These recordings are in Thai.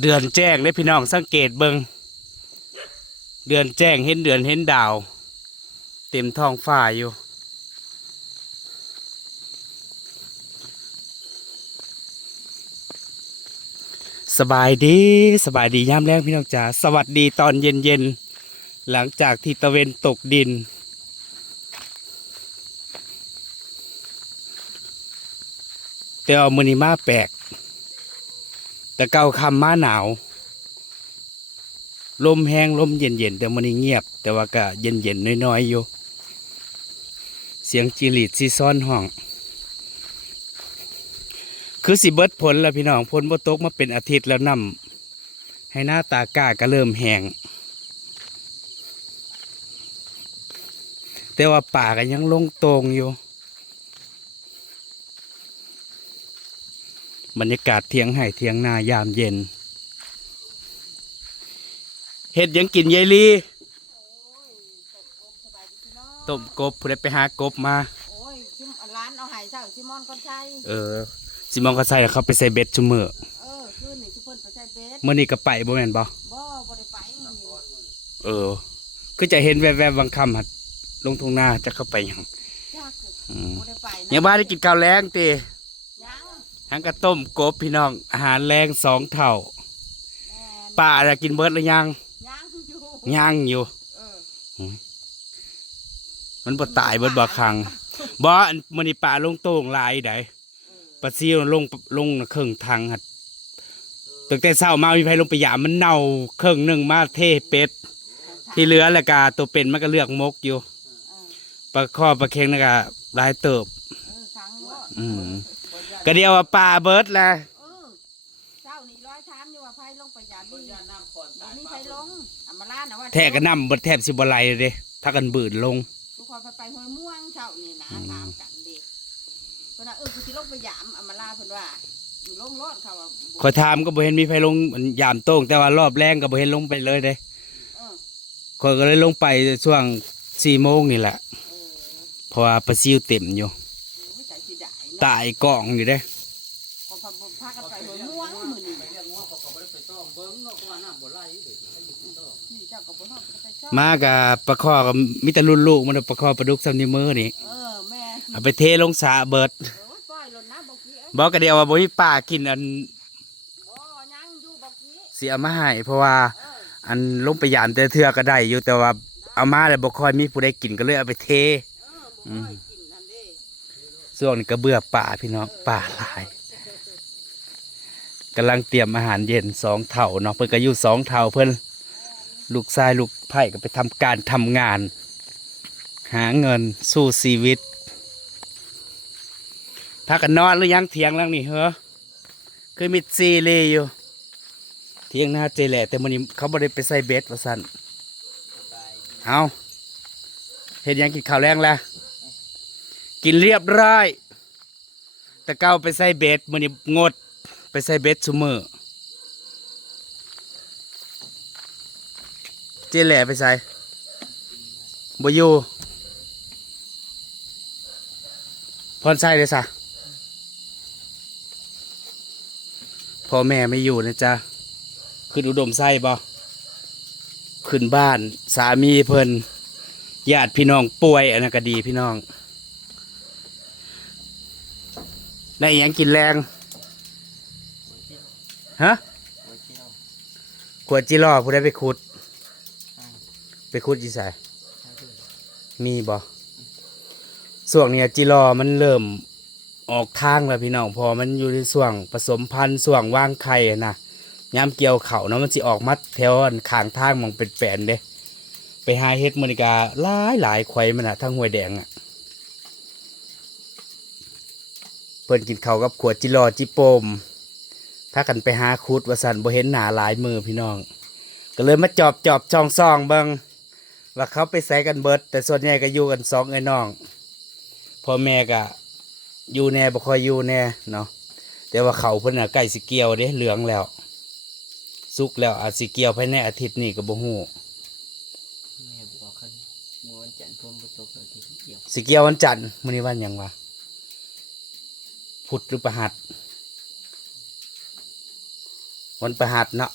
เดือนแจ้งเลยพี่น้องสังเกตเบิงเดือนแจ้งเห็นเดือนเห็นดาว เต็มท้องฟ้าอยู่ สบายดีสบายดีย่ามแรงพี่น้องจ๋าสวัสดีตอนเย็นเย็นๆหลังจากที่ตะเวนตกดินแต่เอามือนี้มาแปลก แต่เก่าคำมาหนาว ลมแห้งลมเย็นเย็นๆแต่มันเงียบ แต่ว่าก็เย็นเย็นๆน้อยๆอยู่ เสียงจิริดซีซ้อนห้อง คือสิเบิดผลแล้วพี่น้องผลบ่ตกมาเป็นอาทิตย์แล้วนำให้หน้าตากล้าก็เริ่มแห้งแต่ว่าป่าก็ยังลงตรงอยู่ บรรยากาศเทียงไห่เทียงนายามเย็นเห็ดหยังกินยายลีต้มกบผู้ใดไปหากบมาโอ้ยซิมร้านเอาไห้เจ้าซิมอนคนใช้เออสิมองก็ใส่เขาไปใส่เบ็ดชุมือเออคืนนี่ทุกคนไปใช้เบสเมื่อนี้ก็ไปบ่แม่นบ่บ่บ่ได้ไปมื้อนี้เออก็จะเห็นแวบๆบางคำหัดลงทงหน้าจะเข้าไปหยังยากเกินอืมบ่ได้ไปนะยังบ้านได้กินข้าวแรงตียัง ทั้งกระต้มกบพี่น้อง อาหารแรงสองเท่าแม่นป้าจะกินเบิดหรือยังยังอยู่ย่างอยู่เออมันบ่ตายเบิดบ่คังบ่อันมื้อนี้ป้าลงโต้งหลายไดเออปลาซิวลงลงครึ่งทางหัดตั้งแต่เช้ามามีไผลงไปยามมันเน่าครึ่งหนึงมาเทเป็ด ที่เหลือแล้วก็ตัวเป็นมันก็เลือกมกอยู่เออปลาข้อปลาเค็งนั่นก็หลายเติบเออครั้งบ่อืมบ่ได้ ก็เดียวว่าปลาเบิดแหละเออเจ้านี่ร้อยถามอยู่ว่าไผลงไปยามนี่บ่มีไผลงอามาลานะว่าแทกก็นำบดแทบสิบไหลเลยเด้ถ้ากันบืดลงทุกคนไปไปห้วยม่วงเจ้านี่นะอืมถามกันเด้เพิ่นว่าเออกูสิลงไปยามอามาลาเพิ่นว่าอยู่ลงรถเขาว่าบ่ขอยถามก็บ่เห็นมีไฟลงมันยามโต้งแต่ว่ารอบแรงก็บ่เห็นลงไปเลยเด้เออขอยก็เลยลงไปช่วงสี่โมงนี่แหละเออ เพราะว่าปลาซิวเต็มอยู่โอ้ยใจสิได้เนาะ ตายกองอยู่เด้พอพาพากันไปหัวม่วงมื้อนี้นี่เจ้าก็บ่ฮอดไปชอบมากับปลาข้อกับมิตรรุ่นลูกมันเอาปลาข้อปลาดุกซ้ำนิ้วมือนี่เออแม่เอาไปเทลงสระเบิดโอ้ยปล่อยรถนะบอกกี้เอ้ยบอกก็เดียวว่าบ่มีปลากินอันบ่ยังอยู่บอกกี้เสียมาให้เพราะว่าเอออันลงไปยามแต่เทือก็ได้อยู่แต่ว่าเอามาแล้วบ่ค่อยมีผู้ใดกินก็เลยเอาไปเท เออบ่ค่อย กินนั่วนนี้ก็เบื่อป่าพี่น้องป่าหลายกำลังเตรียมอาหารเย็นสองเท่าเนาะเพิ่นก็อยู่สองเท่าเพิ่นลูกชายลูกไผ่ก็ไปทำการทำงาน หาเงินสู้ชีวิตพักกันนอนหรือยังเถียงแล้วนี่เหรอคือมิดซีเลยอยู่เที่ยงหน้าเจแหละแต่มันนี้เขาบ่ได้ไปใส่เบ็ดว่าสั่นเอาเห็นยังกินข้าวแรงแล้ว กินเรียบร้อยแต่เก้าไปใส่เบ็ดมือนี้งด ไปใส่เบ็ดซุมือเจแหล่ไปใส่บอยู่พรใส่เลยสะพ่อแม่ไม่อยู่นะจ๊ะ ขึ้นอุดมไส้บ่ขึ้นบ้านสามีเพิ่นญาติพี่น้องป่วยอันนั้นก็ดีพี่น้อง ได้อิหยังกินแรงฮะขวดจิรอผู้ได้ไปขุด ไปขุดจีใส่มีบ่ส่วงเนี้ยจิรอมันเริ่มออกทางแล้วพี่น้องพอมันอยู่ในส่วงผสมพันธุ์ส่วงว่างไข่นะยามเกี่ยวเข่าเนาะมันสิออกมาแถวอันข้างทางมองเป็นแปลนเด้ไปหาเฮ็ดมอนิกาหลายหลายไข่มันอะทั้งห้วยแดงอะ เพิ่นกินข้าวกับขวดจิรอจิโปมถ้ากันไปหาคุดว่าสันบ่เห็นหนาหลายมือพี่น้อง ก็เลยมาจอบจอบช่องซองเบิงว่าเขาไปใส่กันเบิด แต่ส่วนใหญ่ก็อยู่กันสองไอ้น้องพ่อแม่ก็อยู่แน่บ่ค่อยอยู่แน่เนาะแต่ว่าเขาเพิ่นน่ะใกล้สิเกี่ยวเด้เหลืองแล้วสุกแล้วอาจสิเกี่ยวภายในอาทิตย์นี้ก็บ่ฮู้แม่บอกคันเมื่อวันจันทร์ผมไปตกเลยที่เกี่ยวสิเกี่ยววันจันทร์มื้อนี้วันหยังวะ พุธหรือประหัสวันประหัสเนาะ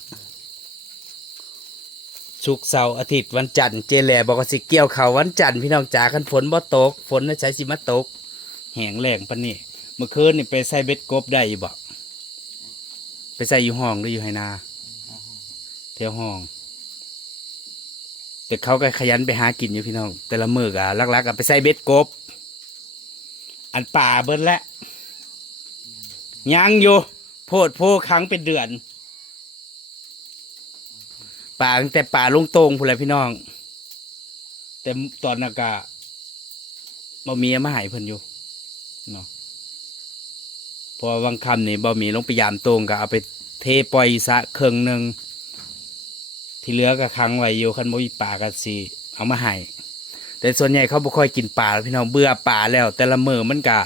ศุกเสาร์อาทิตย์วันจันทร์เจแหล่บอกว่าสิเกี่ยวเขาวันจันทร์พี่น้องจ๋าคันฝนบ่ตกฝนน่ะใช้สิมาตก แหงแรงปานนี้เมื่อคืนนี่ไปใส่เบ็ดกบได้อยู่บ่ไปใส่อยู่ห้องหรืออยู่ไหนาแถวห้อง แต่เขาก็ขยันไปหากินอยู่พี่น้อง แต่ละมือก็ลักๆก็ไปใส่เบ็ดกบ อันป่าเบิ้ลแล้ว ยังอยู่โพดโพครั้งเป็นเดือนป่าตั้งแต่ป่าลุงตรงพูนแหละพี่น้อง แต่ตอนนั้นก็บ่มีมาหายเพิ่นอยู่เนาะพอบางคำนี่บ่มีลงไปยามตรงก็เอาไปเทปล่อยซะเครื่องหนึ่งที่เหลือก็ค้างไว้อยู่คันบ่มีป่าก็สิเอามาให้แต่ส่วนใหญ่เขาบ่ค่อยกินป่าพี่น้องเบื่อป่าแล้ว แต่ละมือมันก็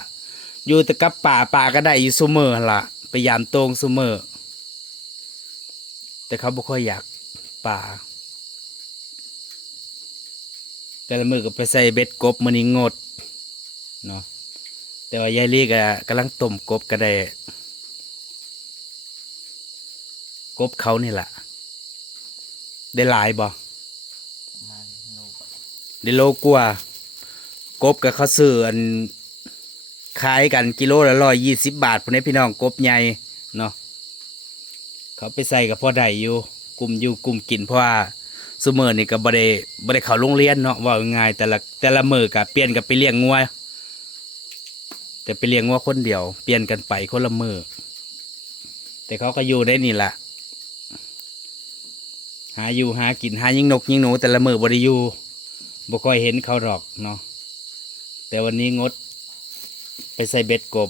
อยู่แต่กับป่าป่าก็ได้อยู่ซุมื้อหั่นล่ะไปยามตรงซุมื้อแต่เขาบ่ค่อยอยากป่า แต่ละมือก็ไปใส่เบ็ดกบมันนี่งดเนาะแต่ว่ายายลี่ก็กำลังต้มกบก็ได้ กบเขานี่แหละได้หลายบ่ประมาณโลกว่าได้โลกว่า กบกับเขาซื้ออัน ขายกันกิโลละร้อยยี่สิบบาทพวกนี้พี่น้องกบใหญ่เนาะเขาไปใส่กับพ่อได้อยู่กลุ่มอยู่กลุ่มกินเพราะว่าซุมือนี่ก็บ่ได้บ่ได้เขาโรงเรียนเนาะว่าง่ายแต่ละแต่ละมือก็เปลี่ยนกันไปเลี้ยงงัวแต่ไปเลี้ยงงัวคนเดียวเปลี่ยนกันไปคนละมือแต่เขาก็อยู่ได้นี่แหละหาอยู่หากินหายิงนกยิงหนูแต่ละมือบ่ได้อยู่บ่ค่อยเห็นเขาหรอกเนาะแต่วันนี้งด ใส่เบ็ดกบ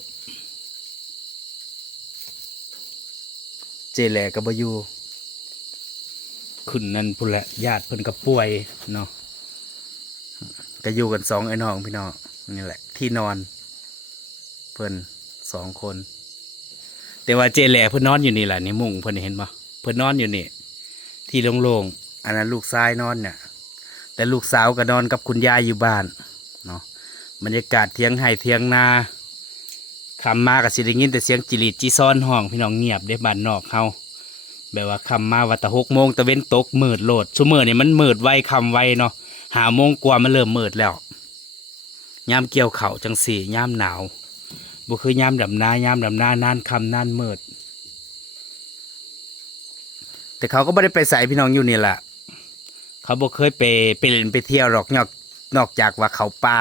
เจแหลกับบอยูขึ้นนั่นพุ่นละญาติเพิ่นกับป่วยเนาะก็อยู่กันสองไอ้น้องพี่น้องนี่แหละ ที่นอน เพิ่นสองคน แต่ว่าเจแหลเพิ่นนอนอยู่นี่แหละนี่มุงเพิ่นเห็นปะเพิ่นนอนอยู่นี่ ที่โล่งๆอันนั้นลูกชายนอนเนี่ยแต่ลูกสาวก็นอนกับคุณยายอยู่บ้านเนาะบรรยากาศเทียงไห่เทียงนา คำมากับสิได้ยินแต่เสียงจิริจีซ้อนห้องพี่น้องเงียบได้บ้านนอกเขาแบบว่าคำมาว่าต่หกโมงตะเว้นตกมืดโหลดชั่วโมงนี่มันมืดไวคำไวเนาะหาโมงกว่ามันเริ่มมืดแล้วยามเกี่ยวเข่าจังสี่ยามหนาวบุคือยามดำนายามดำนานานคำนานมืดแต่เขาก็ไม่ได้ไปใส่พี่น้องอยู่นี่แหละเขาบอกเคยไปไปเล่นไปเที่ยวหรอกนอกนอกจากว่าเขาป่า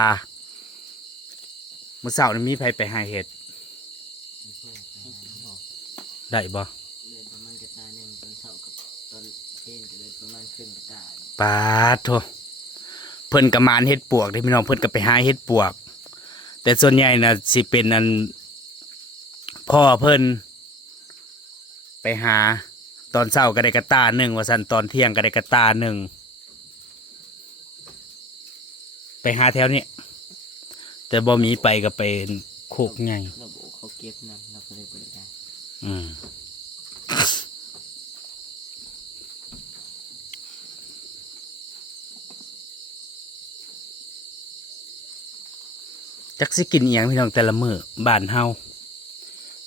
มื่อเสาร์นี้มีใครไปหาเห็ด มีเพื่อนไปหาบอก ได้บ่เดินประมาณกระตายหนึ่งตอนเช้ากับตอนเย็นก็เลยประมาณครึ่งกระตายปาดโถเพิ่นกับมานเห็ดปวกที่พี่น้องเพิ่นก็ไปหาเห็ดปวก แต่ส่วนใหญ่นะสิเป็นอันพ่อเพิ่นไปหาตอนเช้าก็ได้กระตาหนึ่งว่าสันตอนเที่ยงก็ได้กระตาหนึ่งไปหาแถวนี้แต่บ่มีไปก็ไปโคกใหญ่เราบอกเขาเก็บนำเราก็เลยบริการ อืมจักสิกินอย่างพี่น้องแต่ละมือบ้านเฮา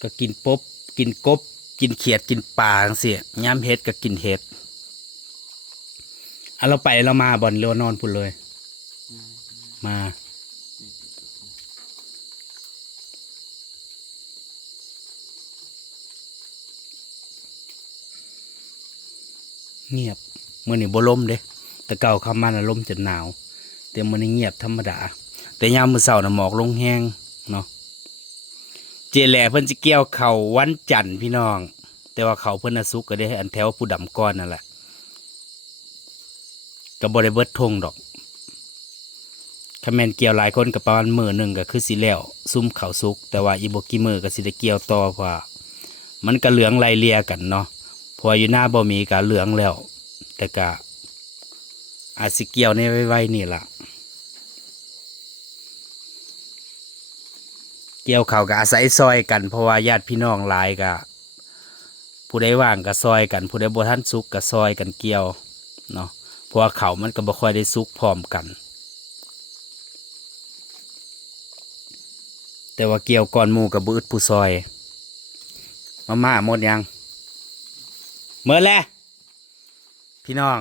ก็กินปบกินกบ กินเขียดกินปลาจังซี่ยามเฮ็ดก็กินเห็ดเอาเราไปเรามาบ่อนเรือนอนพุ่นเลย มา เงียบเมื่อนี่บ่ลมเด้แต่เก่าคำมันน่ะลมจะหนาว แต่มื่อนี้เงียบธรรมดา แต่ยามมื้อเช้าน่ะหมอกลงแห้งเนาะเจแหล่เพิ่นสิเกี่ยวเขาวันจันทร์พี่น้อง แต่ว่าเขาเพิ่นน่ะสุกก็ได้อันแถวผู้ดำก้อนนั่นแหละก็บ่ได้เบิดทงดอกคาแมนเกี่ยวหลายคนก็ประมาณมื้อหนึงก็คือสิแล้วซุ่มเขาวสุก แต่ว่าอีบ่กี่มื้อก็สิได้เกี่ยวต่อว่ามันก็เหลืองไล่เลียกันเนาะ พออยู่หน้าบ่มีกะเหลืองแล้ว แต่กะอาสิเกี่ยวในไว้ๆนี่ล่ะ เกี่ยวเขากะอาศัยซอยกันเพราะว่าญาติพี่น้องหลายกะผู้ใดว่างกะซอยกัน ผู้ใดบ่ทันสุกกะซอยกันเกี่ยวเนาะเพราะว่าเขามันก็บ่ค่อยได้สุกพร้อมกัน แต่ว่าเกี่ยวก่อนหมู่กับบืดผู้ซอย มาม่าหมดยัง เมื่อแล้วพี่น้อง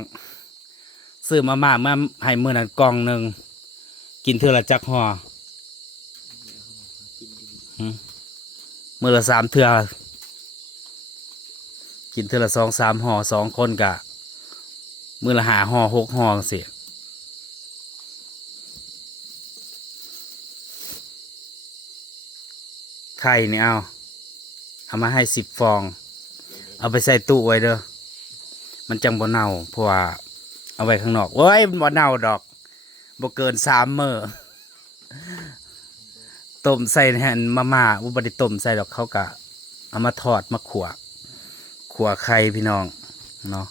ซื้อมาม่าเมื่อให้เมื่อนั้นกล่องหนึ่งกินเท่าละจักห่อหืมมื่อละสามเทื่อกินเท่าละสองสามห่อสองคนกะมื่อละหาห่อหกห่อสิไข่เนี่ยเอาเอามาให้สิบฟอง เอาไปใส่ตู้ไว้เด้อ มันจังบ่เน่าเพราะว่าเอาไว้ข้างนอกเว้ยมันบ่เน่าดอกบ่เกินสามมื้อต้มใส่แหนมาม่าอุบัติต้มใส่ดอกเขากะเอามาทอดมาขัวขัวไข่พี่น้องเนาะ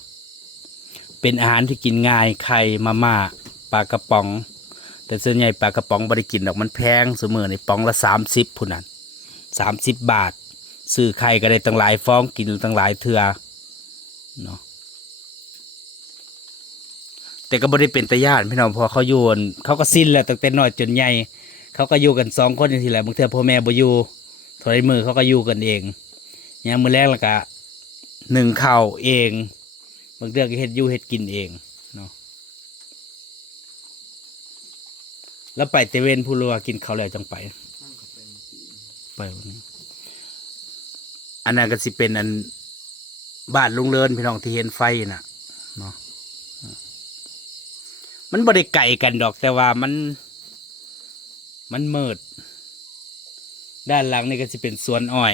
เป็นอาหารที่กินง่ายไข่มาม่าปลากระป๋อง แต่ส่วนใหญ่ปลากระป๋องบ่ได้กินดอกมันแพงเสมอในป๋องละสามสิบพุ่นน่ะสามสิบบาท ซื้อไข่ก็ได้ตั้งหลายฟองกินตั้งหลายเทือเนาะแต่ก็บ่ได้เป็นตาญาติพี่น้องพอเขาอยู่อั่นเขาก็สิ้นแล้วตั้งแต่น้อยจนใหญ่เขาก็อยู่กันสองคนอย่างที่แหละบางเทีพ่อแม่บ่อยู่ถอยมือเขาก็อยู่กันเองยามมื้อแรกแล้วก็หนึ่งเข้าเองบางเทื่อก็เฮ็ดยู่เฮ็ดกินเองเนาะแล้วไปเตเวนผู้รัวกินเขาแล้วจังไปไปวันนี้ อันนั้นก็สิเป็นอันบ้านลุงเลินพี่น้องที่เห็นไฟน่ะเนาะมันบริไก่กันดอกแต่ว่ามัน มันเมืดด้านหลังนี่ก็สิเป็นสวนอ้อย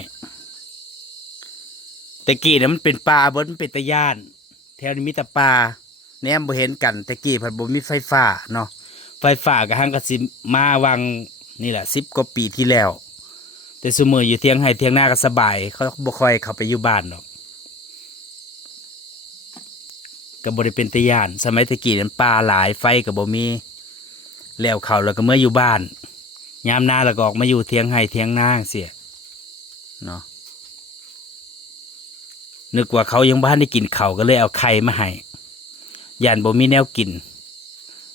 ต่กี้เนี่ยมันเป็นป่าบดมันเป็นตะย่าน แถวนี้มีแต่ป่าแนมบ่เห็นกันต่กี้ผัดบ่มีไฟฟ้าเนาะไฟฟ้าก็หังก็สิมาวังนี่แหละสิบกว่าปีที่แล้ว แต่สมืออยู่เทียงให้เทียงหน้าก็สบาย เขาบ่ค่อยเข้าไปอยู่บ้านหรอกก็บ่ได้เป็นตะยาน สมัยตะกี้นั้นป่าหลายไฟก็บ่มีแล้วเขาแล้วก็เมื่ออยู่บ้านยามหน้าแล้วก็ออกมาอยู่เทียงให้เทียงหน้าเสียเนาะนึกว่าเขายังบ้านได้กินเขาก็เลยเอาไข่มาให้ยันบ่มีแนวกิน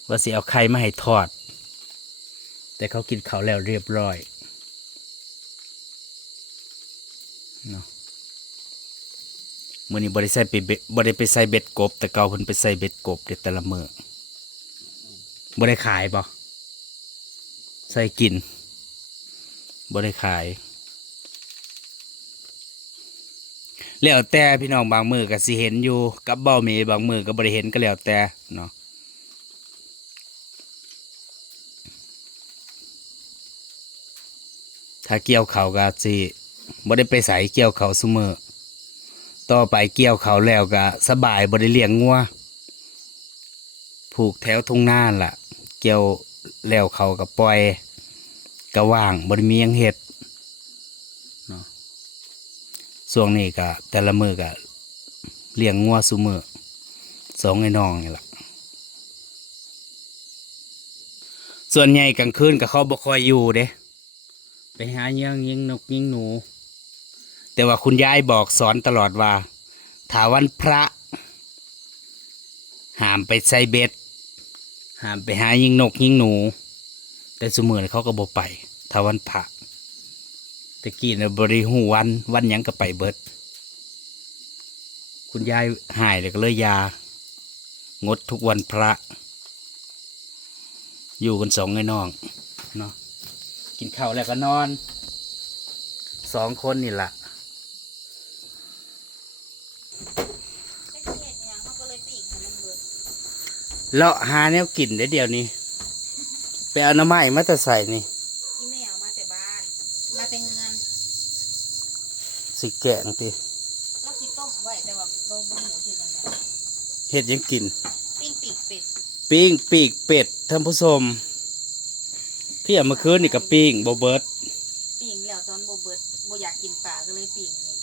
ว่าสิเอาไข่มาให้ทอด แต่เขากินเขาแล้วเรียบร้อย เนาะมื่อนี้บริใส่ไปเบ็ดบริไปใส่เบ็ดกบ แต่เก่าเพิ่นไปใส่เบ็ดกบเด็ดแต่ละมือบริขายบ่ใส่กินบริขาย แล้วแต่พี่น้องบางมือก็สิเห็นอยู่ กับเบ้าเมบางมือก็บริเห็นก็แล้วแต่เนาะถ้าเกี่ยวเขาวก็สิ บ่ได้ไปใส่เกี่ยวเขาวซุมือต่อไปเกี่ยวเขาแล้วก็สบายบ่ได้เลี้ยงงัวผูกแถวทุ่งนาล่ะ เกี่ยวแล้วเขาก็ปล่อยก็ว่างบ่ได้มียังเฮ็ดเนาะช่วงนี้ก็แต่ละมือก็เลี้ยงงัวซุมือสองไอ้น้องนี่ล่ะส่วนใหญ่กลางคืนก็เขาบ่ค่อยอยู่เด้ไปหาเยื่องยิงนกยิงหนู แต่ว่าคุณยายบอกสอนตลอดว่าถาวันพระห้ามไปใส่เบ็ดห้ามไปหายิงนกยิงหนู แต่สมือเขาก็บอไปถาวันพระตะกี้นะบริหูวันวันยังก็ไปเบิด คุณยายหายเลยก็เลยยา งดทุกวันพระ อยู่กันสองไอ้น้องเนาะกินข้าวแล้วก็นอนสองคนนี่แหละ เฮ็ดเฮ็ดหยังเขาก็เลยปีกให้มันเบิดเลาะหาแนวกินได้เดี๋ยวนี้ไปเอาหน้ำไม้มาแต่ใส่นี่อีแมวมาแต่บ้าน มาแต่เงินสิแกงติเราสิต้มไว้แต่ว่าเราบ่หมูสิจังได๋เห็ดหยังกิน ปิ้งปีกเป็ดปิ้งปีกเป็ดท่านผู้ชมพี่เอามาคืนนี่กับปิ้งโบเบิร์ตปิ้งแล้วตอนบ่เบิดบ่อยากกินปลาก็เลยปิ้งนี่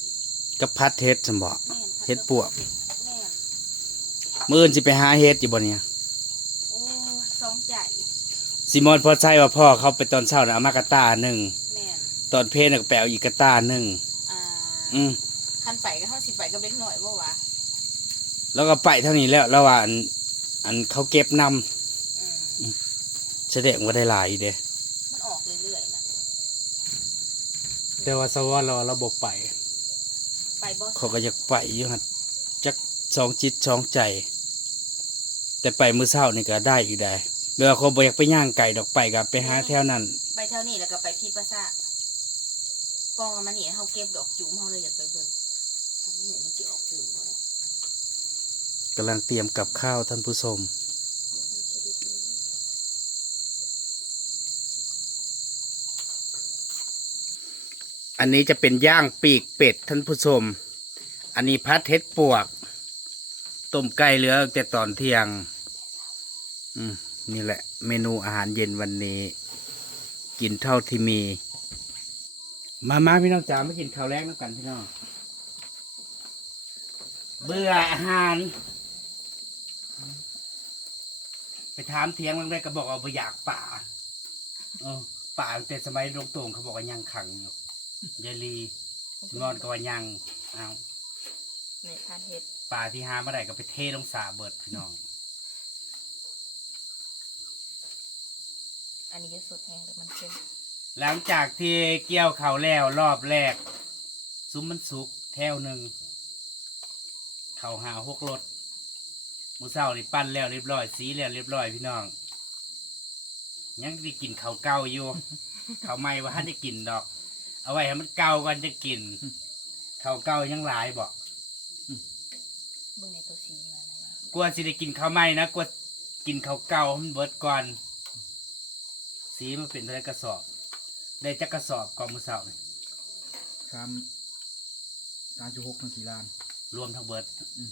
กับพัดเห็ดสมบแม่นค่ะ เฮ็ดปวกแม่นมื่อื่นสิไปหาเห็ดอยู่บ่เนี่ยโอ้สองใจซิมอนพอใช่ว่าพ่อเขาไปตอนเช้านะเอามากระตาหนึ่งแม่นตอนเพลนก็แปลอีกกระตาหนึ่งอ่าอืมคันไปก็เฮาสิไปกับเด็กน้อยบ่วะแล้วก็ไปเท่านี้แล้วแล้วว่าอันอันเขาเก็บนำอืมแสดงว่าได้หลายอยู่เด้มันออกเรื่อยๆน่ะแต่ว่าสวรรค์เราระบบไป ไปบ่เขาก็อยากไปอยู่หัดจักสองจิตสองใจ แต่ไปมือเช้านี่ก็ได้อีกได้เดี๋ยวเขาบอยากไปย่างไก่ดอกไปกับไปหาแถวนั้นไปเท่านี้แล้วก็ไปที่ปราสาทกองเอามานี่เฮาเก็บดอกจุ๋มเฮาเลยอยากไปเบิ่งเฮาบ่รู้มันสิออกตื่มบ่ได้กำลังเตรียมกับข้าวท่านผู้ชม นนี้จะเป็นย่างปีกเป็ดท่านผู้ชม อันนี้พัดเห็ดปวก ต้มไก่เหลือแต่ตอนเที่ยง อืมนี่แหละ เมนูอาหารเย็นวันนี้ กินเท่าที่มี มามาพี่น้องจ๋าไมากินข้าวแรกน้ำกันพี่น้อง เบื่ออาหาร ไปถามเทียงมันได้ก็บอกเอาไปอยากป่า เออป่าแต่สมัยลงโต่งเขาบอกว่ายังขังอยู่ ยายลีนอนก็ว่ายังเอาในพานเฮ็ดป่าที่หามาได้ก็ไปเทลงสาเบิดพี่น้อง อันนี้ก็สดแห้งแต่มันเค็มหลังจากที่เกี่ยวเขาวแล้วรอบแรก ซุ้มมันสุกแถวหนึ่ง เขาหาหกรถมือเศร้านี่ปั้นแล้วเรียบร้อย สีแล้วเรียบร้อยพี่น้อง ยังได้กินเขาวเก่าอยู่ เขาวใหม่ว่าท่านได้กินดอก เอาไว้ให้มันเก่าก่อนจะกินเขาวเก่ายังหลายบอกเบิ่งในตัวสีมานะกลัวสิได้กินข้าวใหม่นะกลัวกินข้าวเก่าให้มันเบิดก่อน สีมันเป็นเท่าไรกระสอบ ได้จักกระสอบกองมือเศร้านี่สามสามจุดหกนาทีลาน รวมทั้งเบิดอืม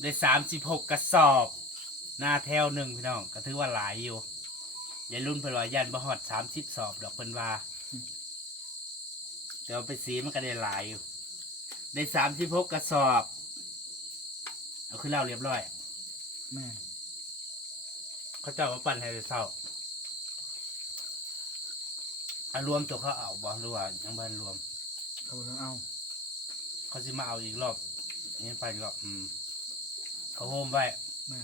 ได้สามสิบหกกระสอบ หน้าแถวหนึ่งพี่น้อง ก็ถือว่าหลายอยู่อย่ารุ่นเพิ่นว่ายันบ่ฮอดสามสิบสอบดอกเพิ่นว่า แต่ว่าไปสีมันก็ได้หลายอยู่ ได้สามสิบหกกระสอบ เอาขึ้นเล่าเรียบร้อย แม่เขาเจ้าว่าปั่นให้เศร้าอารวมตัวเขาเอาบ่หรือว่ายังบ่ทันรวม เขาบอกเอาเขาสิมาเอาอีกรอบนี่ไปอีกรอบอืมเขาโฮมไว้แม่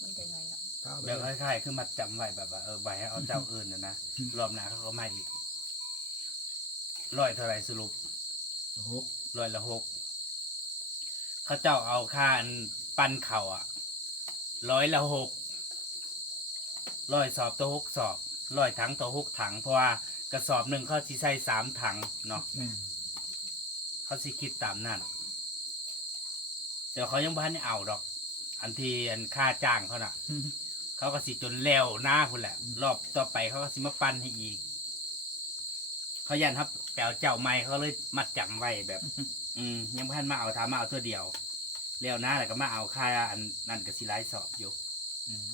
มันจะน้อยเนาะ เขาเอาไปแบบคล้ายๆคือมัดจำไว้แบบว่าเออใบให้เอาเจ้าอื่นนะนะรอบหน้าเขาก็มาอีก ร้อยเท่าไหรสรุปหกร้อยละหกเขาเจ้าเอาค่าอันปั้นเข่าอะร้อยละหกร้อยสอบตัวหกสอบร้อยถังตัวหกถัง เพราะว่ากระสอบหนึ่งเขาสิใส่สามถังเนาะแม่เขาสิคิดตามนั่นแต่เขายังบ้านได้เอาดอก อันที่อันค่าจ้างเขาน่ะ เขาก็สิจนแล้วหน้าคุณแหละ รอบต่อไปเขาก็สิมาปั้นให้อีก เขายันครับแปลวเจ้าไม้เขาเลยมัดจำไว้แบบ อืมยังพันมาเอาทามาเอาตัวเดียวแล้วหน้าแล้วก็มาเอาค่าอันนั่นก็สิไล่สอบอยู่อืม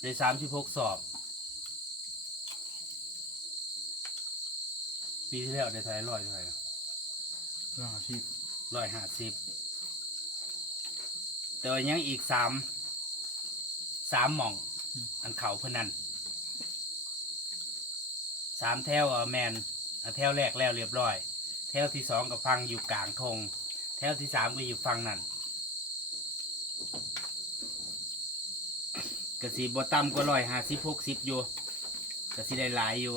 ได้สามสิบหกสอบ ปีที่แล้วได้เท่าไหร่ร้อยเท่าไหร่เรื่องอาชีพร้อยห้าสิบ แต่ว่ายังอีกสามสามหม่อง อันเขาเพื่นนั่นสามแถวเออแมนอันแถวแรกแล้วเรียบร้อย แถวที่สองก็ฟังอยู่กลางทงแถวที่สามก็อยู่ฟังนั่นกระสีบต่ำก็ร้อยห้าสิบหกสิบอยู่กระสีได้หลายอยู่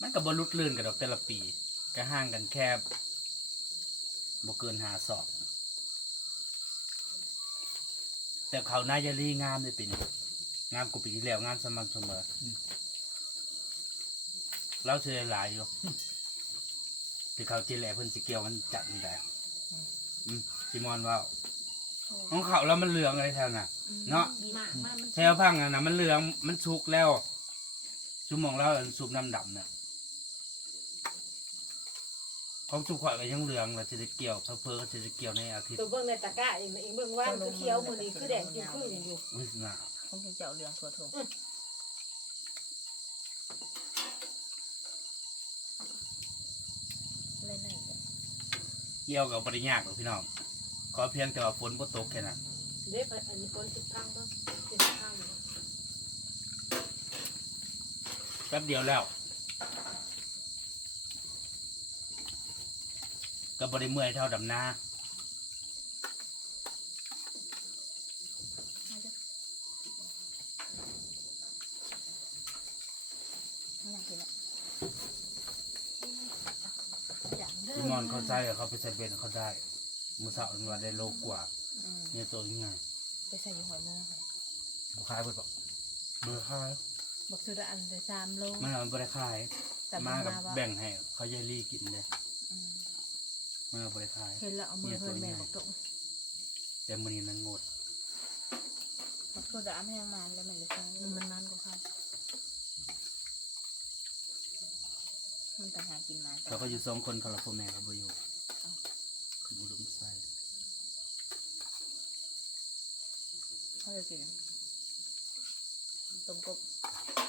มันก็บรุดลื่นกันดอกแต่ละปี ก็ห่างกันแค่บ่เกินหาสอบ แต่เขาน่าจะรีงามเลยปีนี้งามกว่าปีที่แล้วงามสม่ำเสมออเราเชื่อหลายอยู่ที่เขาจีแหล่เพิ่นสิเกี่ยวมันจัดนี่แหละอืมซิมอนว่าของเขาแล้วมันเหลืองอะไรแถวน่ะ เนาะ มากมากมันแถวพังอะนะมันเหลืองมันชุกแล้วชุมมองแล้วอันสูบน้ำดำเนี่ย ของชุกข่อยก็ยังเหลืองแล้วจะได้เกี่ยวเพอเพอๆก็จะได้เกี่ยวในอาทิตย์ตัวเบิ่งในตะกร้าเองเองเบิ่งว่าคือเขียวมือนี้คือแดงจิ้มพึ่งอยู่อุ้ยหนาคงจะเจ้าเรืองทั่วทงเล่นไหนกันเกี่ยวกับบริยากหรอกพี่น้องขอเพียงแต่ว่าฝนก็ตกแค่นั้นเด็บอันนี้คนสิบข้างบ้างสิบข้างอยู่แป๊บเดียวแล้ว ก็บริเมื่อยเท่าดำนาที่นอนเขาใจเขาไปใส่เบ็ดเขาได้มือสาวมันาได้โลกว่าเนี่ยตัวยังไงไปใส่อยู่หัวมือบุคายเปิดบอกบุคายบอกสุดอันเลยสามโลม่เอาบุคายมากับแบ่งให้เขาเยลี่กินเลย มมันเอาบ่ได้ขายเห็นแล้วเอามือเพิ่นแม่บอกตรงแต่มื้อนี้มันงดมันก็ดามแห้งมันแล้วมันเลยใช่มันมันกว่าเขามันต่างหากกินมันเขาก็อยู่สองคนเขาละพ่อแม่เขาบ่อยู่เขาบ่ลมใส่เขาจะกินต้มกบ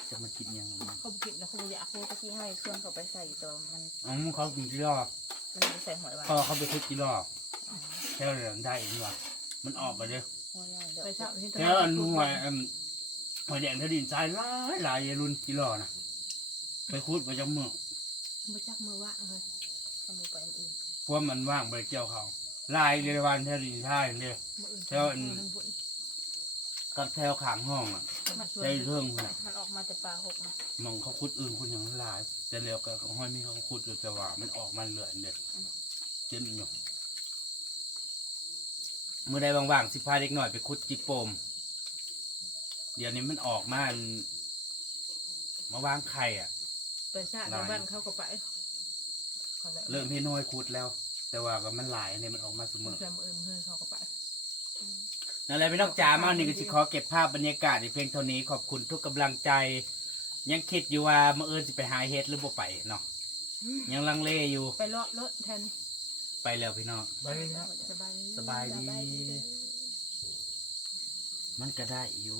จะมากินยังมันเขาบ่กินแล้วเขาบ่อยากครูตะกี้ให้เครื่องเขาไปใส่ตัวมันอ๋อเขากินกี่รอบ มันจะใส่หอยหวานพอเขาไปคุดกี่รอบแค่เหลืองได้อีกว่ะมันออกไปเด้อหอยใหญ่เดี๋ยวไปเช้าที่แค่อันหวยอันหอยแดงทะดินทรายหลายหลายอยรุ่นกี่รอบนะไปคุดไปจังมือบ่จักมือว่างเลยเอามือไปอันอื่นเพราะมันว่างไปเกี่ยวเขาลายเรวันทะดินทรายเลยมืออื่นแล้วอัน มันบุญ กับแถวขางห้องอะมาชวนใช้เรื่องพุ่นน่ะมันออกมาแต่ปลาหกนะมองเขาคุดอื่นคุณอย่างหลาย แต่เร็วกับห้อยมีเขาคุดอยู่จะว่ามันออกมาเหลือเด็ดเต็มอยู่เมื่อใดว่างๆสิพาเด็กหน่อยไปคุดจิโปม เดี๋ยวนี้มันออกมาอันมาวางไข่อะ ไปชาติในบ้านเขาก็ไปเขาแล้วเริ่มให้น้อยคุดแล้ว แต่ว่าก็มันหลายเนี่ยมันออกมาเสมมืออแฟมออื่นเพื่อนเขาก็ไป นั่นแหละพี่น้องจ๋ามาหนึ่งก็สิขอเก็บภาพบรรยากาศในเพียงเท่านี้ขอบคุณทุกกำลังใจ ยังคิดอยู่ว่าเมื่อเอิญสิไปหาเฮ็ดหรือบ่ไปเนาะยังลังเลอยู่ไปเลาะรถแทนไปแล้วพี่น้อง ไปนะ สบายดี สบายดี มันก็ได้อยู่